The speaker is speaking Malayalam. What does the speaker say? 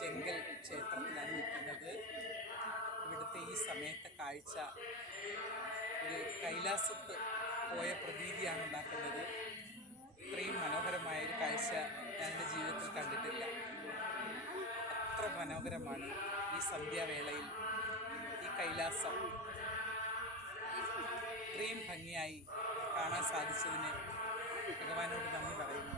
ചെങ്കൽ ക്ഷേത്രത്തിലാണ് നിൽക്കുന്നത്. ഇവിടുത്തെ ഈ സമയത്തെ കാഴ്ച ഒരു കൈലാസത്ത് പോയ പ്രതീതിയാണ് ഉണ്ടാക്കുന്നത്. ഇത്രയും മനോഹരമായൊരു കാഴ്ച ഞാൻ എൻ്റെ ജീവിതത്തിൽ കണ്ടിട്ടില്ല. അത്ര മനോഹരമാണ് ഈ സന്ധ്യാവേളയിൽ ഈ കൈലാസം ഇത്രയും ഭംഗിയായി കാണാൻ സാധിച്ചതിന് ഭഗവാനോട് നന്ദി പറയുന്നു.